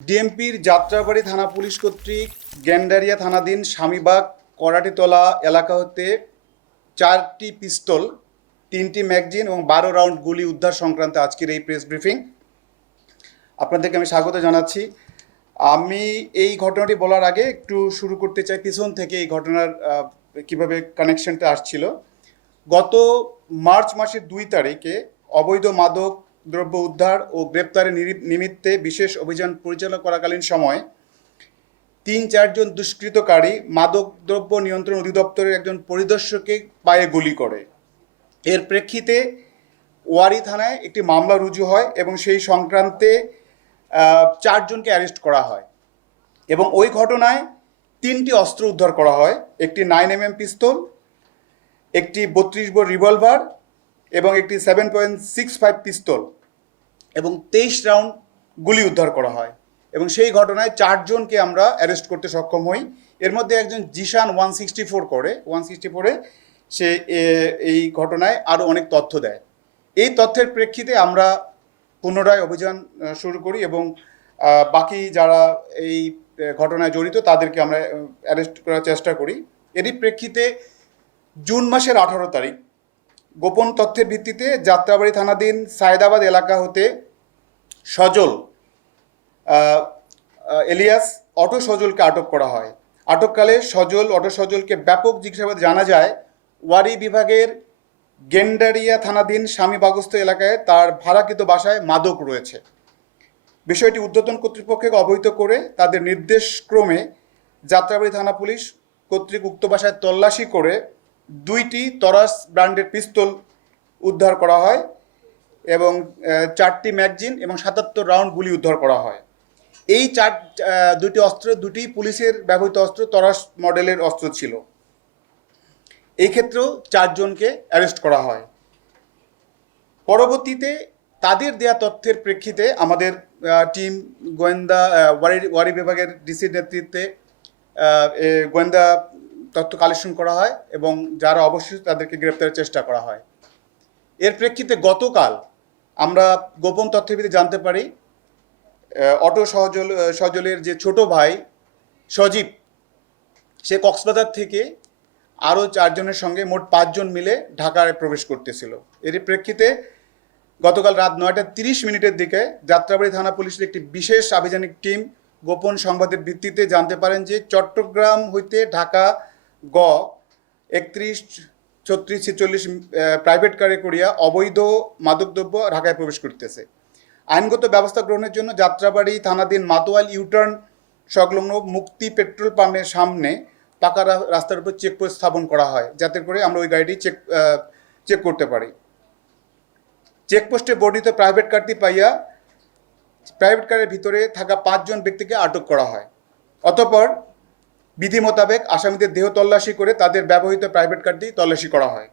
ডিএমপির যাত্রাবাড়ি থানা পুলিশ কর্তৃক গ্যান্ডারিয়া থানাধীন স্বামীবাগ করাটিতলা এলাকা হতে 4টি পিস্তল, 3টি ম্যাগাজিন এবং 12 রাউন্ড গুলি উদ্ধার সংক্রান্ত আজকের এই প্রেস ব্রিফিং। আপনাদেরকে আমি স্বাগত জানাচ্ছি। আমি এই ঘটনাটি বলার আগে একটু শুরু করতে চাই পিছন থেকে এই ঘটনার কিভাবে কানেকশনটা আসছিল। গত মার্চ মাসের 2 তারিখে অবৈধ মাদক দ্রব্য উদ্ধার ও গ্রেপ্তারের নিমিত্তে বিশেষ অভিযান পরিচালনা করাকালীন সময় 3-4 জন দুষ্কৃতকারী মাদকদ্রব্য নিয়ন্ত্রণ অধিদপ্তরের একজন পরিদর্শককে পায়ে গুলি করে। এর প্রেক্ষিতে ওয়ারী থানায় একটি মামলা রুজু হয় এবং সেই সংক্রান্তে 4 জনকে অ্যারেস্ট করা হয় এবং ওই ঘটনায় 3টি অস্ত্র উদ্ধার করা হয়, একটি 9mm পিস্তল, একটি 32 বোর রিভলভার এবং একটি 7.65 পিস্তল এবং 23 রাউন্ড গুলি উদ্ধার করা হয় এবং সেই ঘটনায় 4 জনকে আমরা অ্যারেস্ট করতে সক্ষম হই। এর মধ্যে একজন জিশান 164-এ সে এই ঘটনায় আরও অনেক তথ্য দেয়। এই তথ্যের প্রেক্ষিতে আমরা পুনরায় অভিযান শুরু করি এবং বাকি যারা এই ঘটনায় জড়িত তাদেরকে আমরা অ্যারেস্ট করার চেষ্টা করি। এরই প্রেক্ষিতে জুন মাসের 18 তারিখ গোপন তথ্যের ভিত্তিতে যাত্রাবাড়ি থানাধীন সায়েদাবাদ এলাকা হতে সজল এলিয়াস অটো সজলকে আটক করা হয়। আটককালে অটো সজলকে ব্যাপক জিজ্ঞাসাবাদ জানা যায় ওয়ারী বিভাগের গেন্ডারিয়া থানাধীন স্বামীবাগস্থ এলাকায় তার ভাড়াকৃত বাসায় মাদক রয়েছে। বিষয়টি ঊর্ধ্বতন কর্তৃপক্ষকে অবহিত করে তাদের নির্দেশক্রমে যাত্রাবাড়ি থানা পুলিশ কর্তৃক উক্ত বাসায় তল্লাশি করে 2টি তরাস ব্র্যান্ডের পিস্তল উদ্ধার করা হয় এবং 4টি ম্যাগাজিন এবং 77 রাউন্ড গুলি উদ্ধার করা হয়। এই 2টি অস্ত্র 2টি পুলিশের ব্যবহৃত অস্ত্র তরাস মডেলের অস্ত্র ছিল। এই ক্ষেত্রেও 4 জনকে অ্যারেস্ট করা হয়। পরবর্তীতে তাদের দেয়া তথ্যের প্রেক্ষিতে আমাদের টিম গোয়েন্দা ওয়ারী বিভাগের ডিসির নেতৃত্বে গোয়েন্দা তথ্য কালেকশন করা হয় এবং যারা অবশ্যই তাদেরকে গ্রেপ্তারের চেষ্টা করা হয়। এর প্রেক্ষিতে গতকাল আমরা গোপন তথ্যের ভিত্তিতে জানতে পারি অটো সজলের যে ছোট ভাই সজীব, সে কক্সবাজার থেকে আরও 4 জনের সঙ্গে মোট 5 জন মিলে ঢাকায় প্রবেশ করতেছিল। এরই প্রেক্ষিতে গতকাল রাত 9:30 দিকে যাত্রাবাড়ি থানা পুলিশের একটি বিশেষ আভিযানিক টিম গোপন সংবাদের ভিত্তিতে জানতে পারেন যে চট্টগ্রাম হইতে ঢাকা 31-36-46 প্রাইভেট কারে করিয়া অবৈধ মাদকদ্রব্য ঢাকায় প্রবেশ করতেছে। আইনগত ব্যবস্থা গ্রহণের জন্য যাত্রাবাড়ি থানাধীন মাতোয়াল ইউটার্ন সংলগ্ন মুক্তি পেট্রোল পাম্পের সামনে পাকা রাস্তার উপর চেকপোস্ট স্থাপন করা হয়, যাতে করে আমরা ওই গাড়িটি চেক করতে পারি। চেকপোস্টে বর্ণিত প্রাইভেট কারটি পাইয়া প্রাইভেট কারের ভিতরে থাকা 5 জন ব্যক্তিকে আটক করা হয়। অতঃপর বিধি মোতাবেক আসামিদের দেহ তল্লাশি করে তাদের ব্যবহৃত প্রাইভেট কারটি তল্লাশি করা হয়।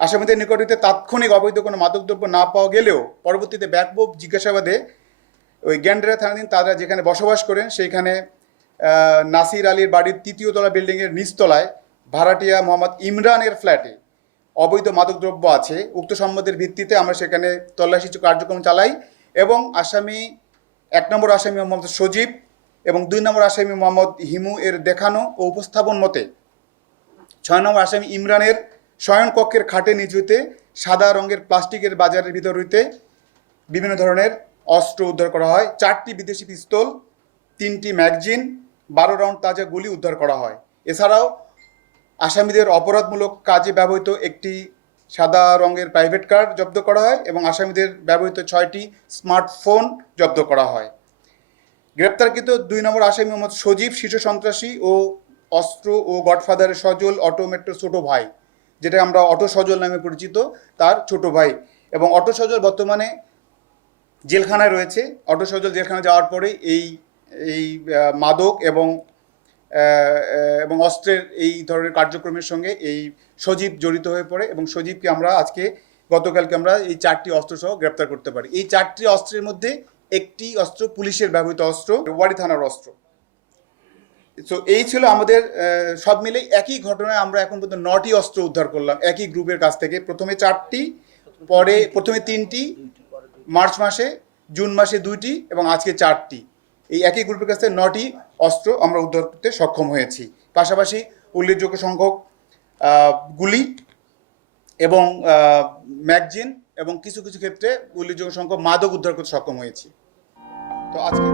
আসামিদের নিকট হইতে তাৎক্ষণিক অবৈধ কোনো মাদকদ্রব্য না পাওয়া গেলেও পরবর্তীতে ব্যাপক জিজ্ঞাসাবাদে ওই গ্যান্ডারিয়া থানাধীন তারা যেখানে বসবাস করেন সেইখানে নাসির আলীর বাড়ির 3য় তলা বিল্ডিংয়ের নিচতলায় ভাড়াটিয়া মোহাম্মদ ইমরানের ফ্ল্যাটে অবৈধ মাদকদ্রব্য আছে। উক্ত সম্বাদের ভিত্তিতে আমরা সেখানে তল্লাশি কার্যক্রম চালাই এবং 1 নম্বর আসামি মোহাম্মদ সজীব এবং 2 নম্বর আসামি মোহাম্মদ হিমু এর দেখানো ও উপস্থাপন মতে 6 নম্বর আসামি ইমরানের শয়নকক্ষের খাটে নিচ হইতে সাদা রঙের প্লাস্টিকের বাজারের ভিতর হইতে বিভিন্ন ধরনের অস্ত্র উদ্ধার করা হয়। 4টি বিদেশি পিস্তল, 3টি ম্যাগাজিন, 12 রাউন্ড তাজা গুলি উদ্ধার করা হয়। এছাড়াও আসামিদের অপরাধমূলক কাজে ব্যবহৃত একটি সাদা রঙের প্রাইভেট কার জব্দ করা হয় এবং আসামিদের ব্যবহৃত 6টি স্মার্টফোন জব্দ করা হয়। গ্রেপ্তারকৃত 2 নম্বর আসামি মোহাম্মদ সজীব শীর্ষ সন্ত্রাসী ও অস্ত্র ও গডফাদারের সজল অটো মেট্রোর ছোটো ভাই, যেটা আমরা অটো সজল নামে পরিচিত, তার ছোট ভাই। এবং অটো সজল বর্তমানে জেলখানায় রয়েছে। অটো সজল জেলখানায় যাওয়ার পরে এই মাদক এবং অস্ত্রের এই ধরনের কার্যক্রমের সঙ্গে এই সজীব জড়িত হয়ে পড়ে এবং সজীবকে আমরা গতকালকে আমরা এই 4টি অস্ত্র সহ গ্রেপ্তার করতে পারি। এই 4টি অস্ত্রের মধ্যে একটি অস্ত্র পুলিশের ব্যবহৃত অস্ত্র, ওয়ারী থানার অস্ত্র। তো এই ছিল আমাদের সব মিলে একই ঘটনায় আমরা এখন পর্যন্ত 9টি অস্ত্র উদ্ধার করলাম একই গ্রুপের কাছ থেকে। প্রথমে 4টি, প্রথমে 3টি মার্চ মাসে, জুন মাসে 2টি এবং আজকে 4টি। এই একই গ্রুপের কাছে 9টি অস্ত্র আমরা উদ্ধার করতে সক্ষম হয়েছি। পাশাপাশি উল্লেখযোগ্য সংখ্যক গুলি এবং ম্যাগজিন এবং কিছু কিছু ক্ষেত্রে উল্লেখযোগ্য সংখ্যক মাদক উদ্ধার করতে সক্ষম হয়েছি। তো আজকে